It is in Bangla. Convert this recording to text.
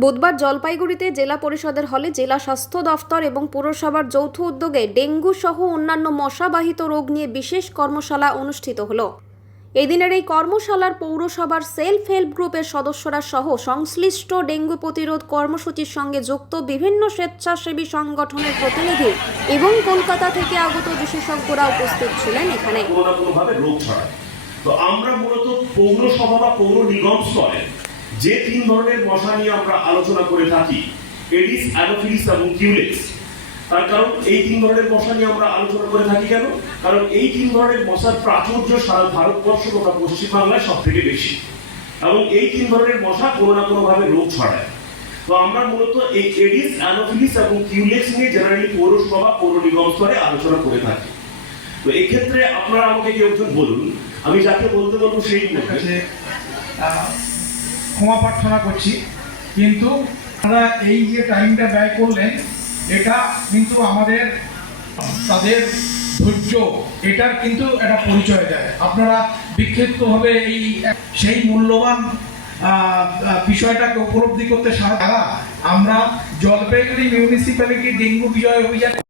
বুধবার জলপাইগুড়িতে জেলা পরিষদের হলে জেলা স্বাস্থ্য দফতর এবং পুরসভার যৌথ উদ্যোগে ডেঙ্গু সহ অন্যান্য মশাবাহিত রোগ নিয়ে বিশেষ কর্মশালা অনুষ্ঠিত হলো। এদিনের এই কর্মশালার পৌরসভার সেলফ হেল্প গ্রুপের সদস্যরা সহ সংশ্লিষ্ট ডেঙ্গু প্রতিরোধ কর্মসূচির সঙ্গে যুক্ত বিভিন্ন স্বেচ্ছাসেবী সংগঠনের প্রতিনিধি এবং কলকাতা থেকে আগত বিশেষজ্ঞরা উপস্থিত ছিলেন এখানে। আমরা মূলত পৌরসভা বা পৌর নিগম স্তরে যে তিন ধরনের মশা নিয়ে আমরা আলোচনা করে থাকি এডিস অ্যানোফিলিস এবং কিউলেক্স তার কারণ এই তিন ধরনের মশা নিয়ে আমরা আলোচনা করে থাকি কেন? কারণ এই তিন ধরনের মশার প্রাচুর্য সারা ভারতবর্ষ তথা পশ্চিমবাংলায় সব থেকে বেশি। এবং এই তিন ধরনের মশা কোনো না কোনোভাবে রোগ ছড়ায়। তো আমরা মূলত এই এডিস অ্যানোফিলিস এবং কিউলেক্স নিয়ে জেনারেলি পৌরসভা পৌর নিগম স্তরে আলোচনা করে থাকি। তো এক্ষেত্রে আপনারা আমাকে কেউ একজন বলুন? আমি যাকে বলতে বলব সেই ক্ষমা প্রার্থনা করছি। কিন্তু আপনারা এই যে টাইমটা ব্যয় করলেন, এটা কিন্তু আমাদের, তাদের ধৈর্য, এটার কিন্তু একটা পরিচয় দেয়। আপনারা বিক্ষিপ্তভাবে এই সেই মূল্যবান বিষয়টাকে উপলব্ধি করতে সাহায্য আমরা জলপাইগুড়ি মিউনিসিপ্যালিটি ডেঙ্গু বিজয় অভিযান